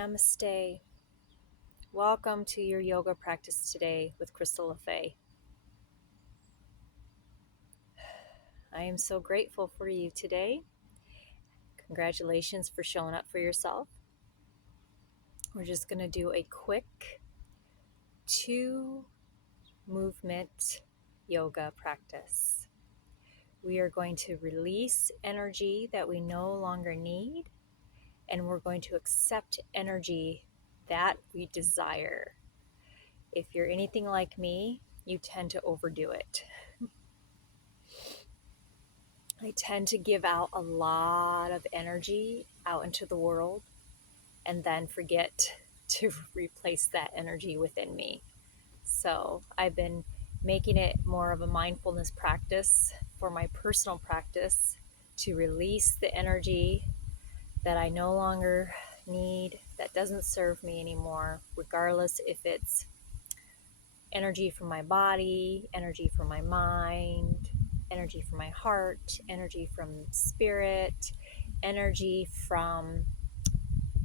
Namaste. Welcome to your yoga practice today with Crystal LaFay. I am so grateful for you today. Congratulations for showing up for yourself. We're just going to do a quick 2-movement yoga practice. We are going to release energy that we no longer need, and we're going to accept energy that we desire. If you're anything like me, you tend to overdo it. I tend to give out a lot of energy out into the world and then forget to replace that energy within me. So I've been making it more of a mindfulness practice for my personal practice to release the energy that I no longer need, that doesn't serve me anymore, regardless if it's energy from my body, energy from my mind, energy from my heart, energy from spirit, energy from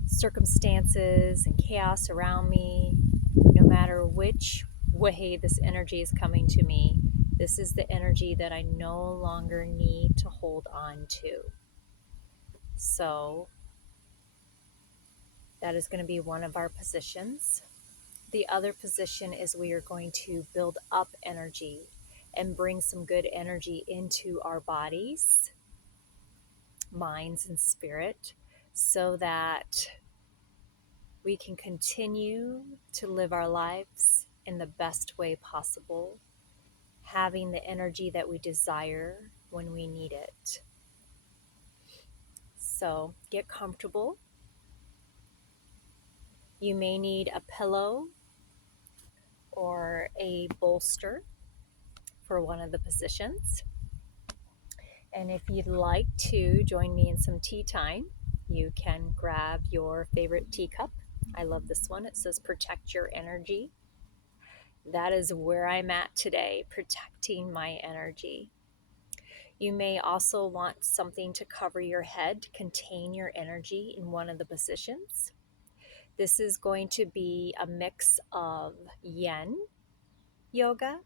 circumstances and chaos around me. No matter which way this energy is coming to me, this is the energy that I no longer need to hold on to. So that is going to be one of our positions. The other position is we are going to build up energy and bring some good energy into our bodies, minds, and spirit so that we can continue to live our lives in the best way possible, having the energy that we desire when we need it. So get comfortable. You may need a pillow or a bolster for one of the positions. And if you'd like to join me in some tea time, you can grab your favorite teacup. I love this one. It says protect your energy. That is where I'm at today, protecting my energy. You may also want something to cover your head to contain your energy in one of the positions. This is going to be a mix of yin yoga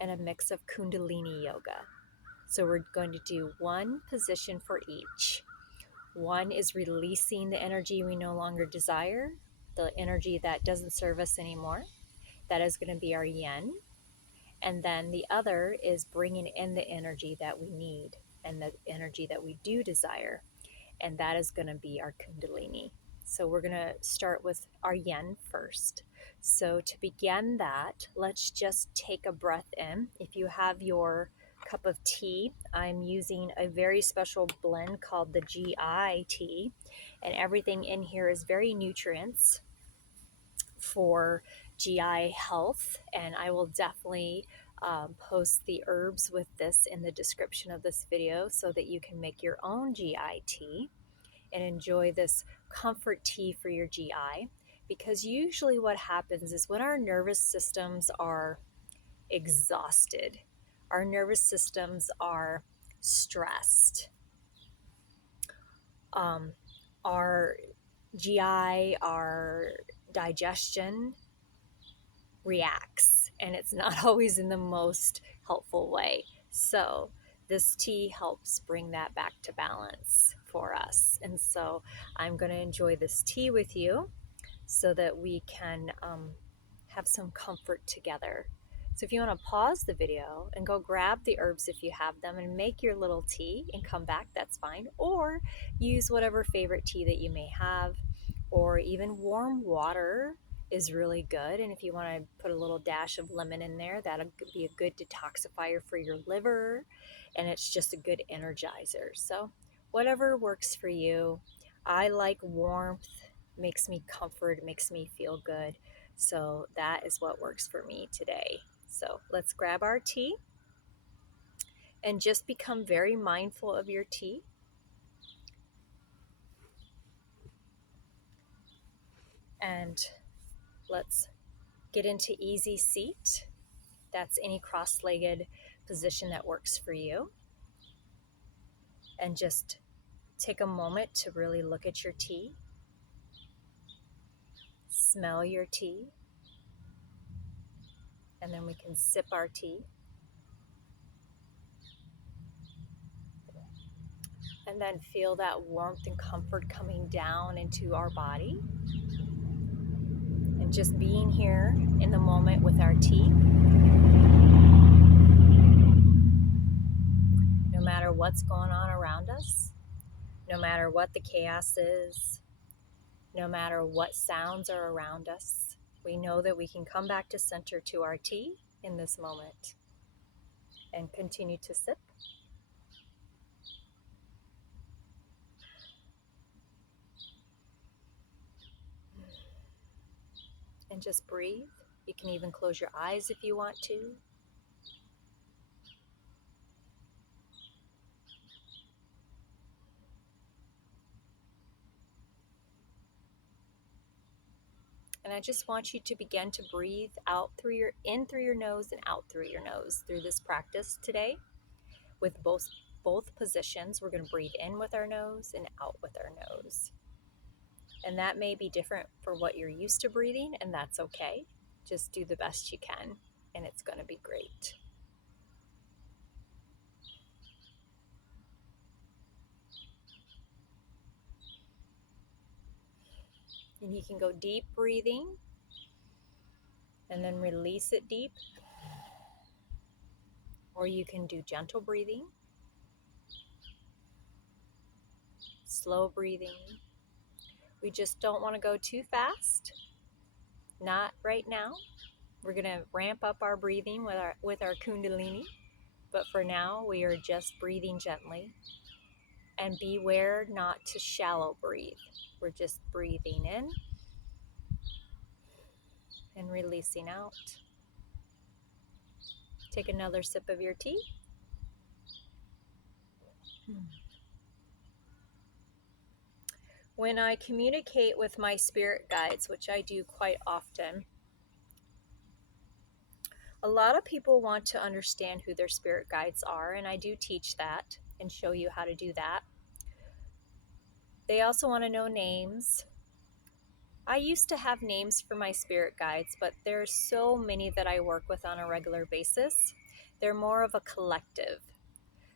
and a mix of Kundalini yoga. So we're going to do one position for each. One is releasing the energy we no longer desire, the energy that doesn't serve us anymore. That is going to be our yin. And then the other is bringing in the energy that we need and the energy that we do desire. And that is going to be our Kundalini. So we're going to start with our yin first. So to begin that, let's just take a breath in. If you have your cup of tea, I'm using a very special blend called the GI tea, and everything in here is very nutrients for GI health, and I will definitely post the herbs with this in the description of this video so that you can make your own GI tea and enjoy this comfort tea for your GI. Because usually what happens is when our nervous systems are exhausted, our nervous systems are stressed, our GI, our digestion reacts, and it's not always in the most helpful way. So this tea helps bring that back to balance for us. And so I'm going to enjoy this tea with you so that we can have some comfort together. So if you want to pause the video and go grab the herbs if you have them and make your little tea and come back, that's fine. Or use whatever favorite tea that you may have, or even warm water is really good. And if you want to put a little dash of lemon in there, that'll be a good detoxifier for your liver, and it's just a good energizer. So whatever works for you. I like warmth, makes me comfort, makes me feel good. So that is what works for me today. So let's grab our tea and just become very mindful of your tea. And let's get into easy seat. That's any cross-legged position that works for you. And just take a moment to really look at your tea. smell your tea, and then we can sip our tea. And then feel that warmth and comfort coming down into our body. And just being here in the moment with our tea. No matter what's going on around us, no matter what the chaos is, no matter what sounds are around us, we know that we can come back to center to our tea in this moment and continue to sip. And just breathe. You can even close your eyes if you want to. And I just want you to begin to breathe in through your nose and out through your nose through this practice today. With both positions, we're going to breathe in with our nose and out with our nose. And that may be different for what you're used to breathing, and that's okay. Just do the best you can, and it's going to be great. And you can go deep breathing, and then release it deep. Or you can do gentle breathing, slow breathing. We just don't want to go too fast. Not right now. We're going to ramp up our breathing with our Kundalini. But for now, we are just breathing gently. And beware not to shallow breathe. We're just breathing in and releasing out. Take another sip of your tea. When I communicate with my spirit guides, which I do quite often, a lot of people want to understand who their spirit guides are, and I do teach that and show you how to do that. They also want to know names. I used to have names for my spirit guides, but there's so many that I work with on a regular basis. They're more of a collective.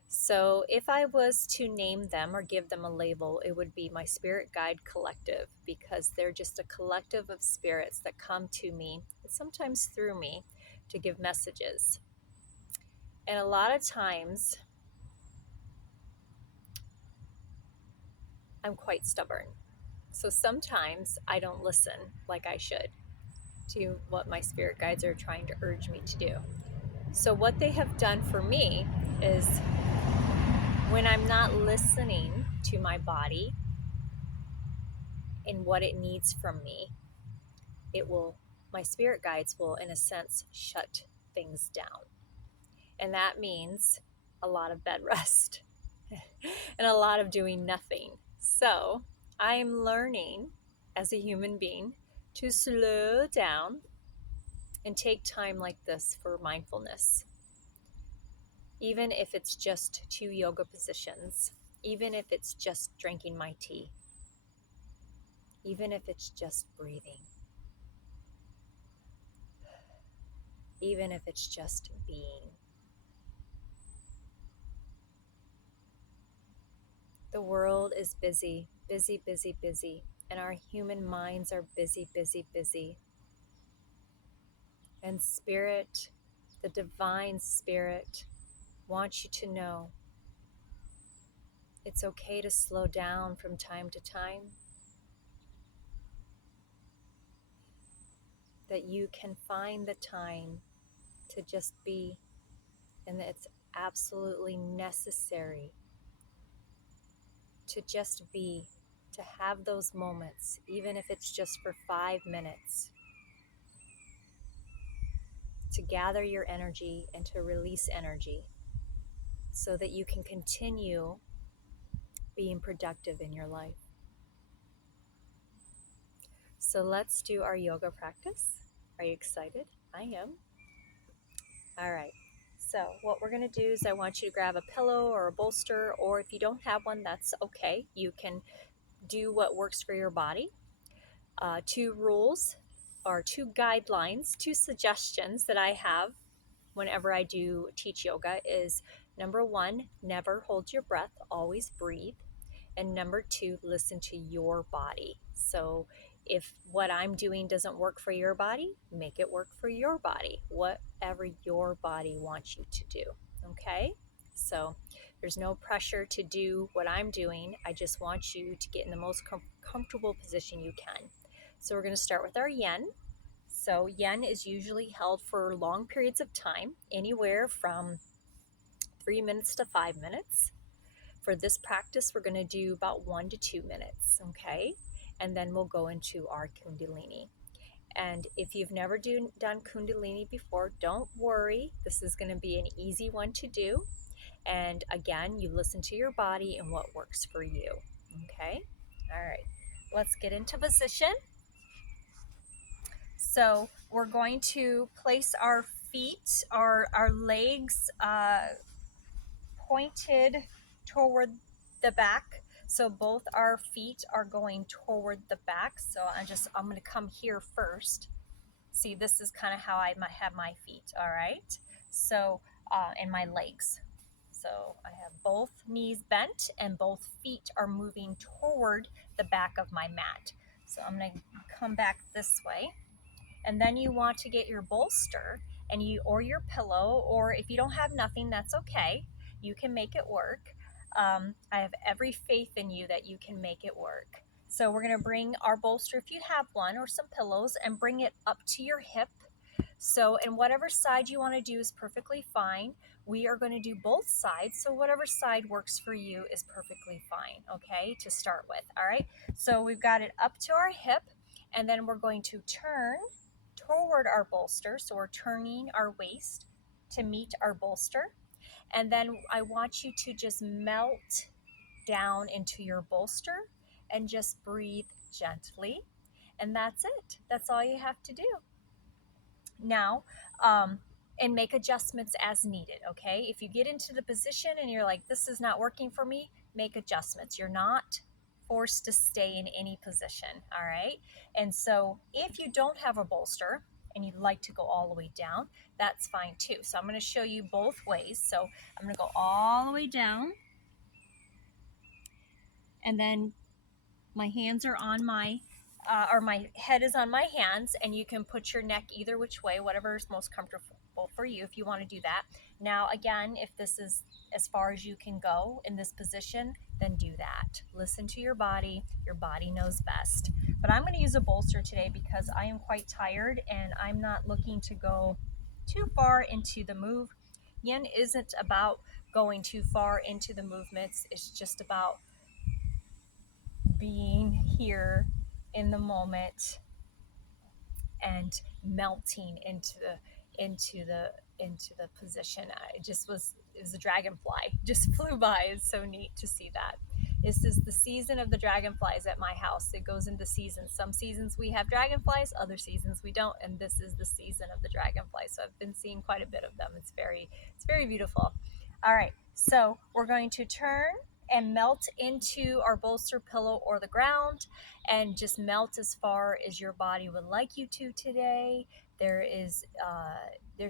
So if I was to name them or give them a label, it would be my spirit guide collective, because they're just a collective of spirits that come to me, sometimes through me, to give messages. And a lot of times, I'm quite stubborn. So sometimes I don't listen like I should to what my spirit guides are trying to urge me to do. So what they have done for me is, when I'm not listening to my body and what it needs from me, my spirit guides will, in a sense, shut things down. And that means a lot of bed rest and a lot of doing nothing. So I am learning as a human being to slow down and take time like this for mindfulness. Even if it's just 2 yoga positions, even if it's just drinking my tea, even if it's just breathing, even if it's just being. The world is busy, busy, busy, busy, and our human minds are busy, busy, busy. And Spirit, the divine Spirit, wants you to know it's okay to slow down from time to time, that you can find the time to just be, and that it's absolutely necessary to just be, to have those moments, even if it's just for 5 minutes, to gather your energy and to release energy so that you can continue being productive in your life. So let's do our yoga practice. Are you excited? I am. All right. So what we're going to do is, I want you to grab a pillow or a bolster, or if you don't have one, that's okay. You can do what works for your body. Two rules or two guidelines, two suggestions that I have whenever I do teach yoga is number one, never hold your breath, always breathe. And number two, listen to your body. So if what I'm doing doesn't work for your body, make it work for your body, whatever your body wants you to do. Okay? So there's no pressure to do what I'm doing. I just want you to get in the most comfortable position you can. So we're going to start with our yen. So yen is usually held for long periods of time, anywhere from 3 minutes to 5 minutes. For this practice, we're going to do about 1 to 2 minutes, okay? And then we'll go into our Kundalini. And if you've never done Kundalini before, don't worry. This is going to be an easy one to do. And again, you listen to your body and what works for you, okay? All right, let's get into position. So we're going to place our feet, our legs pointed toward the back. So both our feet are going toward the back. So I'm going to come here first. See, this is kind of how I might have my feet. All right. So, and my legs. So I have both knees bent and both feet are moving toward the back of my mat. So I'm going to come back this way. And then you want to get your bolster and or your pillow, or if you don't have nothing, that's okay. You can make it work. I have every faith in you that you can make it work. So we're going to bring our bolster, if you have one, or some pillows, and bring it up to your hip. So, and whatever side you want to do is perfectly fine. We are going to do both sides. So whatever side works for you is perfectly fine, okay, to start with. All right. So we've got it up to our hip, and then we're going to turn toward our bolster. So we're turning our waist to meet our bolster. And then I want you to just melt down into your bolster and just breathe gently. And that's it. That's all you have to do. Now, and make adjustments as needed, okay? If you get into the position and you're like, this is not working for me, make adjustments. You're not forced to stay in any position, all right? And so if you don't have a bolster and you'd like to go all the way down, that's fine too. So I'm going to show you both ways. So I'm going to go all the way down, and then my hands are on my or my head is on my hands, and you can put your neck either which way, whatever is most comfortable for you if you want to do that. Now, again, if this is as far as you can go in this position, then do that. Listen to your body. Your body knows best. But I'm going to use a bolster today because I am quite tired and I'm not looking to go too far into the move. Yin isn't about going too far into the movements. It's just about being here in the moment and melting into the position. It was a dragonfly, just flew by. It's so neat to see that. This is the season of the dragonflies at my house. It goes into seasons. Some seasons we have dragonflies, other seasons we don't, and this is the season of the dragonflies. So I've been seeing quite a bit of them. It's very beautiful. All right, so we're going to turn and melt into our bolster, pillow, or the ground, and just melt as far as your body would like you to today. There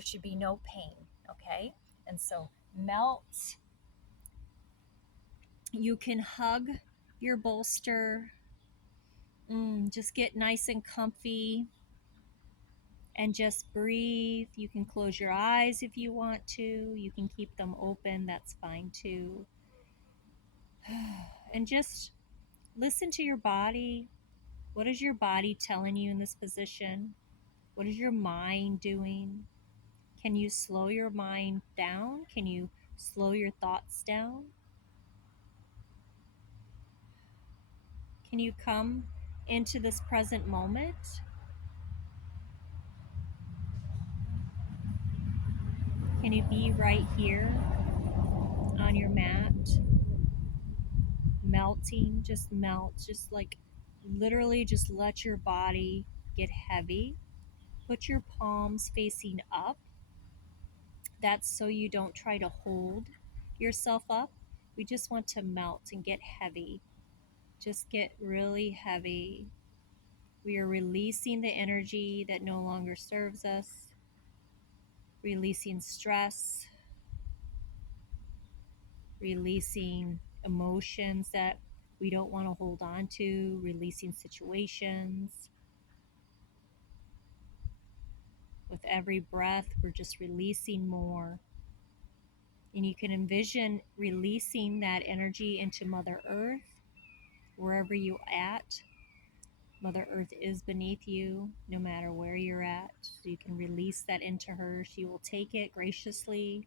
should be no pain, okay? And so melt. You can hug your bolster. Just get nice and comfy and just breathe. You can close your eyes if you want to. You can keep them open. That's fine too. And just listen to your body. What is your body telling you in this position? What is your mind doing? Can you slow your mind down? Can you slow your thoughts down? Can you come into this present moment? Can you be right here on your mat? Melting, just melt, just like literally just let your body get heavy. Put your palms facing up. That's so you don't try to hold yourself up. We just want to melt and get heavy. Just get really heavy. We are releasing the energy that no longer serves us, releasing stress, releasing emotions that we don't want to hold on to, releasing situations. With every breath, we're just releasing more. And you can envision releasing that energy into Mother Earth, wherever you're at. Mother Earth is beneath you, no matter where you're at. So you can release that into her. She will take it graciously,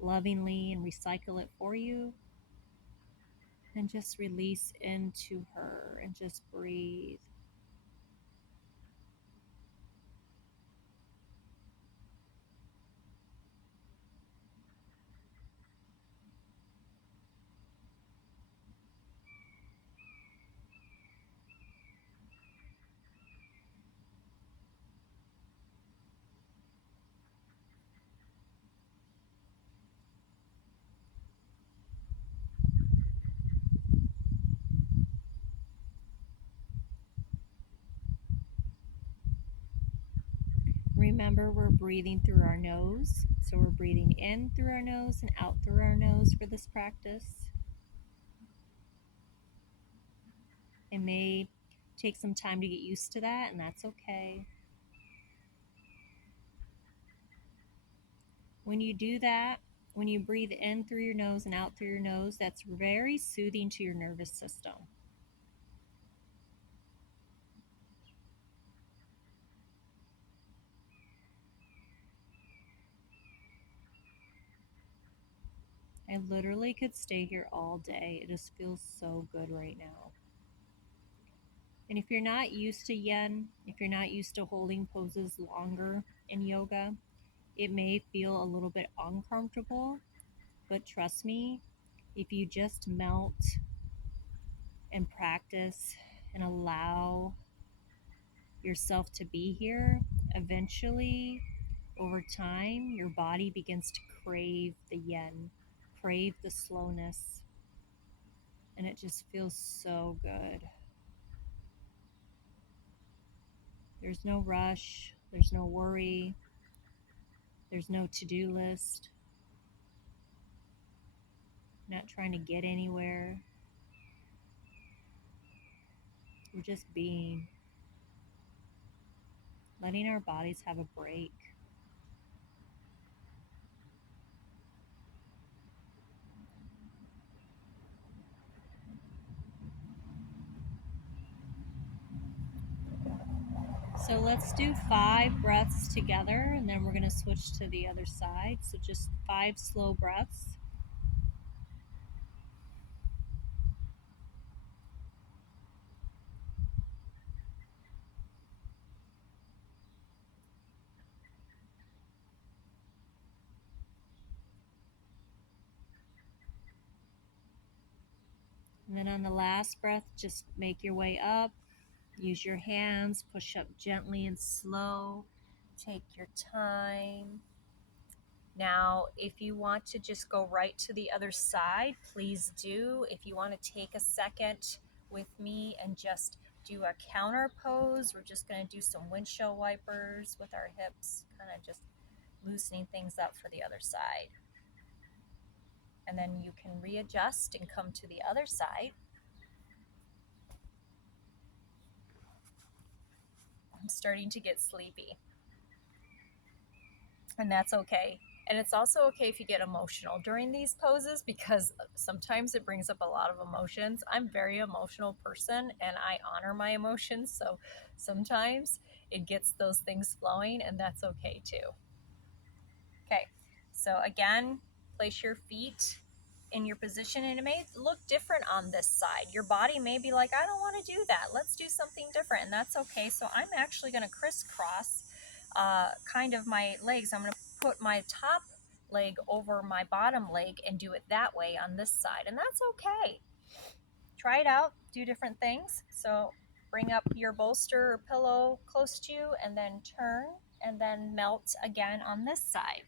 lovingly, and recycle it for you. And just release into her and just breathe. Remember, we're breathing through our nose. So we're breathing in through our nose and out through our nose for this practice. It may take some time to get used to that, and that's okay. When you do that, when you breathe in through your nose and out through your nose, that's very soothing to your nervous system. I literally could stay here all day. It just feels so good right now. And if you're not used to yin, if you're not used to holding poses longer in yoga, it may feel a little bit uncomfortable, but trust me, if you just melt and practice and allow yourself to be here, eventually, over time, your body begins to crave the yin, crave the slowness, and it just feels so good. There's no rush, there's no worry, there's no to-do list. Not trying to get anywhere. We're just being, letting our bodies have a break. So let's do 5 breaths together, and then we're going to switch to the other side. So just 5 slow breaths. And then on the last breath, just make your way up. Use your hands, push up gently and slow. Take your time. Now, if you want to just go right to the other side, please do. If you want to take a second with me and just do a counter pose, we're just going to do some windshield wipers with our hips, kind of just loosening things up for the other side. And then you can readjust and come to the other side. I'm starting to get sleepy, and that's okay. And it's also okay if you get emotional during these poses, because sometimes it brings up a lot of emotions. I'm a very emotional person and I honor my emotions. So sometimes it gets those things flowing, and that's okay too. Okay, so again, place your feet in your position, and it may look different on this side. Your body may be like, I don't want to do that. Let's do something different, and that's okay. So I'm actually going to crisscross kind of my legs. I'm going to put my top leg over my bottom leg and do it that way on this side, and that's okay. Try it out, do different things. So bring up your bolster or pillow close to you, and then turn, and then melt again on this side.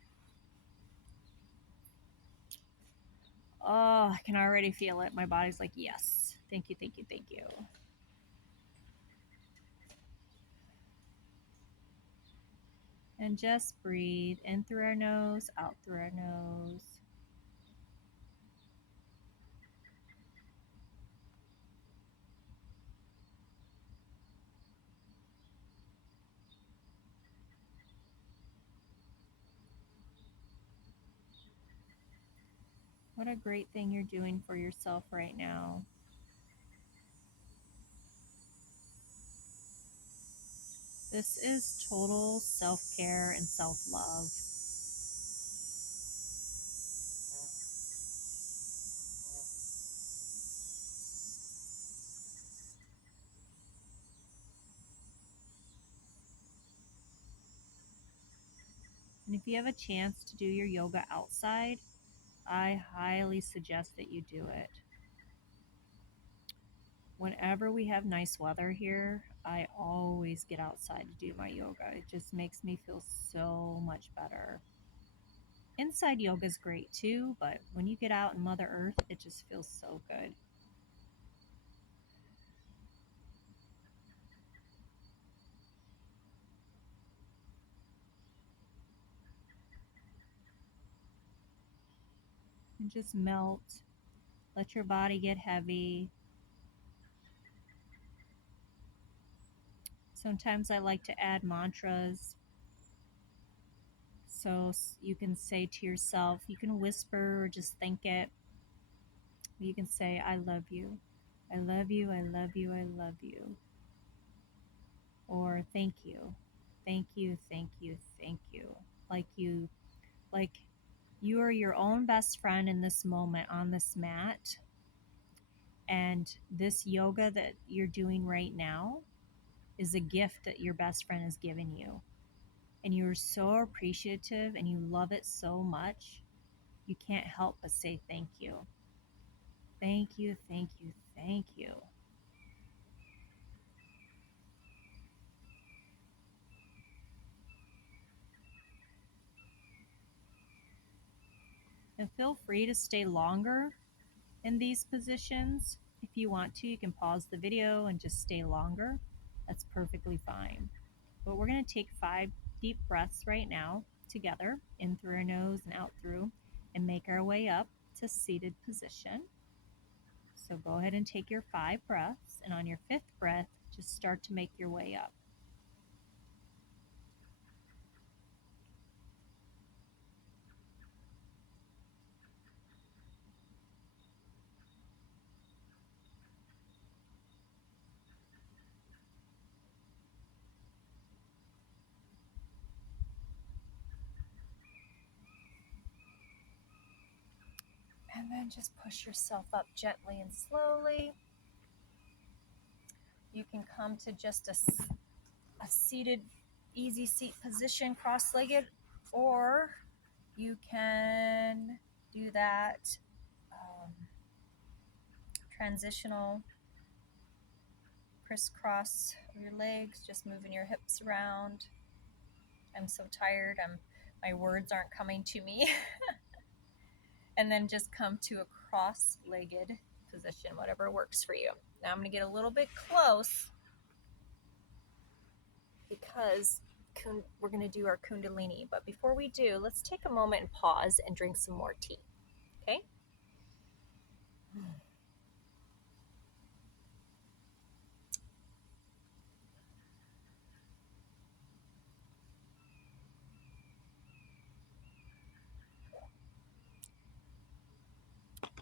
Oh, I can already feel it. My body's like, yes. Thank you, thank you, thank you. And just breathe in through our nose, out through our nose. What a great thing you're doing for yourself right now. This is total self-care and self-love. And if you have a chance to do your yoga outside, I highly suggest that you do it. Whenever we have nice weather here, I always get outside to do my yoga. It just makes me feel so much better. Inside yoga is great too, but when you get out in Mother Earth, it just feels so good. And just melt. Let your body get heavy. Sometimes I like to add mantras. So you can say to yourself, you can whisper or just think it. You can say, I love you. I love you. I love you. I love you. Or thank you. Thank you. Thank you. Thank you. Like you are your own best friend in this moment on this mat. And this yoga that you're doing right now is a gift that your best friend has given you. And you're so appreciative and you love it so much, you can't help but say thank you. Thank you, thank you, thank you. And feel free to stay longer in these positions. If you want to, you can pause the video and just stay longer. That's perfectly fine. But we're going to take 5 deep breaths right now together, in through our nose and out through, and make our way up to seated position. So go ahead and take your 5 breaths, and on your 5th breath, just start to make your way up. And then just push yourself up gently and slowly. You can come to just a seated, easy seat position, cross-legged, or you can do that transitional crisscross of your legs, just moving your hips around. I'm so tired. My words aren't coming to me. And then just come to a cross-legged position, whatever works for you. Now I'm going to get a little bit close because we're going to do our Kundalini. But before we do, let's take a moment and pause and drink some more tea. Okay?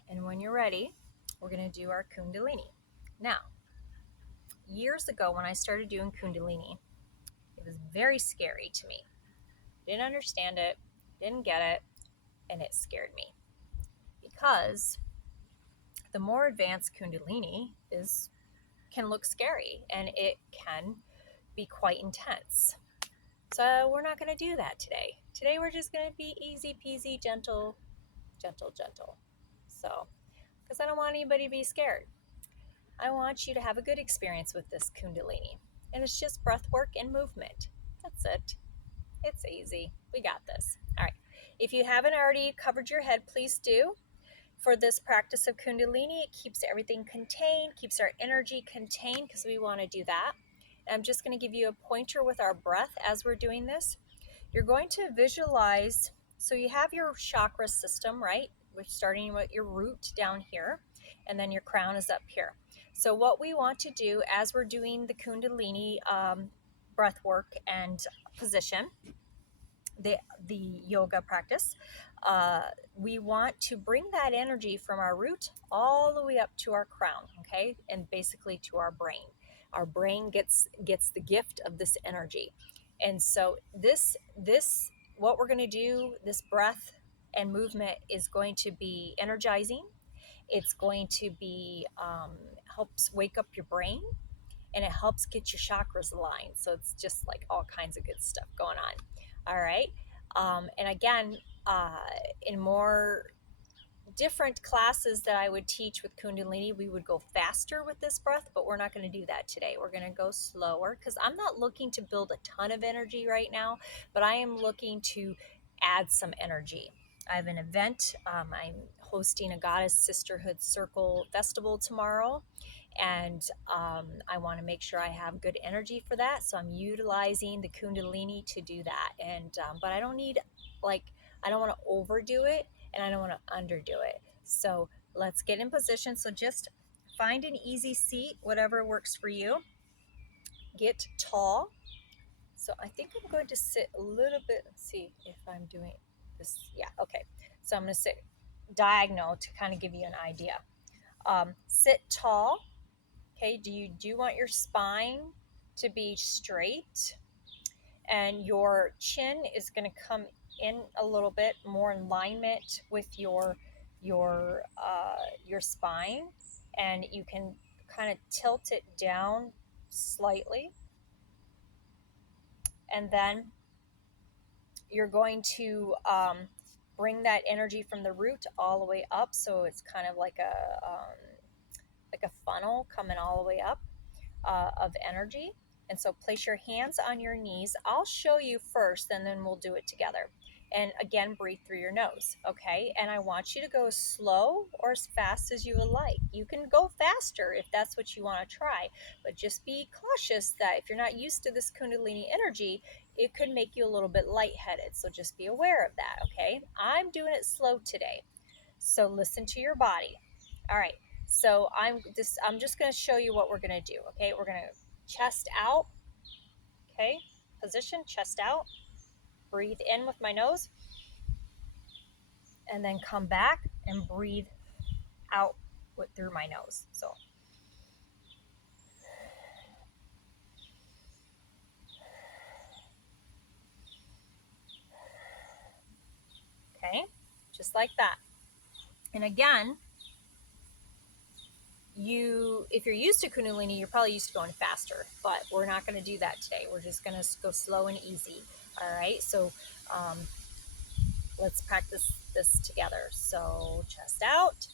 And when you're ready, we're going to do our Kundalini. Now, years ago when I started doing Kundalini, it was very scary to me. Didn't understand it, didn't get it, and it scared me. Because the more advanced Kundalini can look scary and it can be quite intense. So we're not going to do that today. Today we're just going to be easy peasy, gentle, gentle, gentle. So, because I don't want anybody to be scared. I want you to have a good experience with this Kundalini. And it's just breath work and movement. That's it. It's easy. We got this. All right. If you haven't already covered your head, please do. For this practice of Kundalini, it keeps everything contained, keeps our energy contained because we want to do that. And I'm just going to give you a pointer with our breath as we're doing this. you're going to visualize. So you have your chakra system, right? We're starting with your root down here, and then your crown is up here. So what we want to do as we're doing the Kundalini breath work and position, the yoga practice, uh, we want to bring that energy from our root all the way up to our crown, okay, and basically to our brain. Our brain gets the gift of this energy, and so this what we're going to do, this breath and movement, is going to be energizing. It's going to be helps wake up your brain, and it helps get your chakras aligned. So it's just like all kinds of good stuff going on. All right. And again, uh, in more different classes that I would teach with Kundalini, we would go faster with this breath, but we're not going to do that today. We're going to go slower because I'm not looking to build a ton of energy right now, but I am looking to add some energy. I have an event. I'm hosting a Goddess Sisterhood Circle Festival tomorrow, and I want to make sure I have good energy for that. So I'm utilizing the Kundalini to do that. And but I don't need, like, I don't want to overdo it, and I don't want to underdo it. So let's get in position. So just find an easy seat, whatever works for you. Get tall. So I think I'm going to sit a little bit. Let's see if I'm doing this. Yeah, okay. So I'm going to sit diagonal to kind of give you an idea. Sit tall. Okay, do you want your spine to be straight, and your chin is going to come in a little bit more in alignment with your spine, and you can kind of tilt it down slightly, and then you're going to bring that energy from the root all the way up, so it's kind of like a funnel coming all the way up of energy. And so place your hands on your knees. I'll show you first, and then we'll do it together. And again, breathe through your nose, okay? And I want you to go slow or as fast as you would like. You can go faster if that's what you want to try, but just be cautious that if you're not used to this Kundalini energy, it could make you a little bit lightheaded. So just be aware of that, okay? I'm doing it slow today. So listen to your body. All right. So I'm just going to show you what we're going to do. Okay, we're going to chest out. Okay, position, chest out. Breathe in with my nose, and then come back and breathe out through my nose. So okay, just like that. And again, if you're used to Kundalini, you're probably used to going faster, but we're not going to do that today. We're just going to go slow and easy. All right, so let's practice this together. So chest out,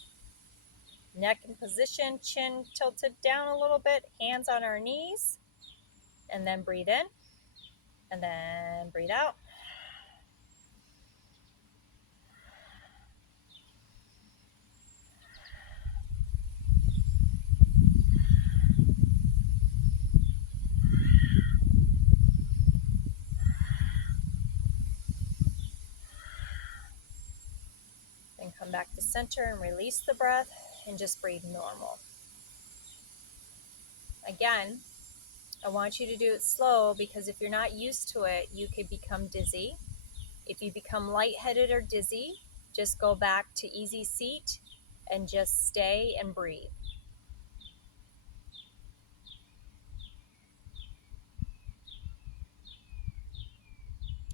neck in position, chin tilted down a little bit, hands on our knees, and then breathe in, and then breathe out. Then come back to center and release the breath, and just breathe normal. Again, I want you to do it slow, because if you're not used to it, you could become dizzy. If you become lightheaded or dizzy, just go back to easy seat and just stay and breathe.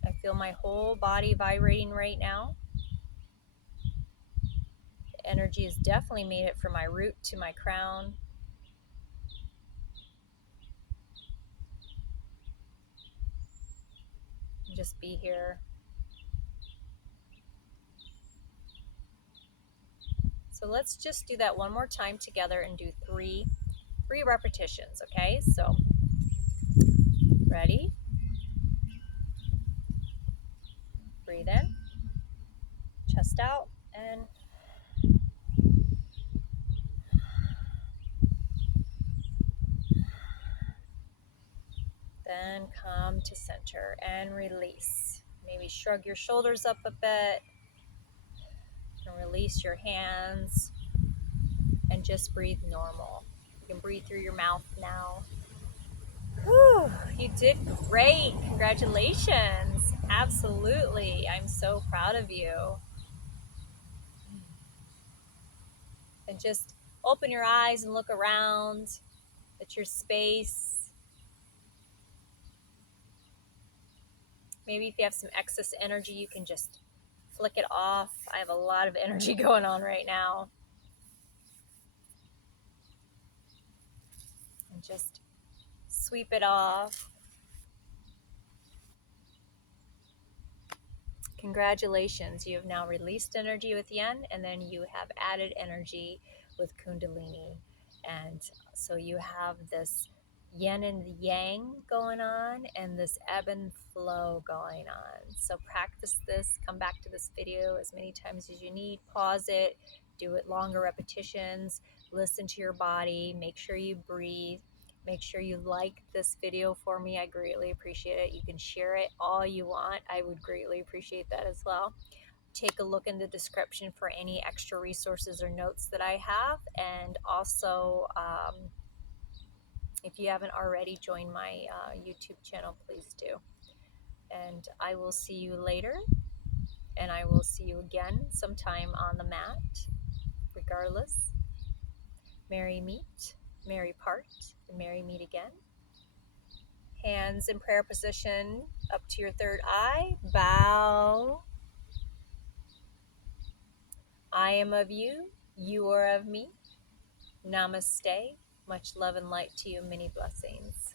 I feel my whole body vibrating right now. The energy has definitely made it from my root to my crown. Just be here. So let's just do that one more time together and do three repetitions, okay? So ready? Breathe in, chest out, and then come to center and release. Maybe shrug your shoulders up a bit and release your hands and just breathe normal. You can breathe through your mouth now. Whew, you did great. Congratulations. Absolutely. I'm so proud of you. And just open your eyes and look around at your space. Maybe if you have some excess energy, you can just flick it off. I have a lot of energy going on right now. And just sweep it off. Congratulations, you have now released energy with yin, and then you have added energy with kundalini. And so you have this yin and yang going on, and this ebb and flow going on. So practice this, come back to this video as many times as you need, pause it, do it longer repetitions, listen to your body, make sure you breathe. Make sure you like this video for me. I greatly appreciate it. You can share it all you want. I would greatly appreciate that as well. Take a look in the description for any extra resources or notes that I have. And also, if you haven't already joined my YouTube channel, please do. And I will see you later. And I will see you again sometime on the mat. Regardless, merry meet, merry part, and merry meet again. Hands in prayer position up to your third eye. Bow. I am of you. You are of me. Namaste. Much love and light to you. Many blessings.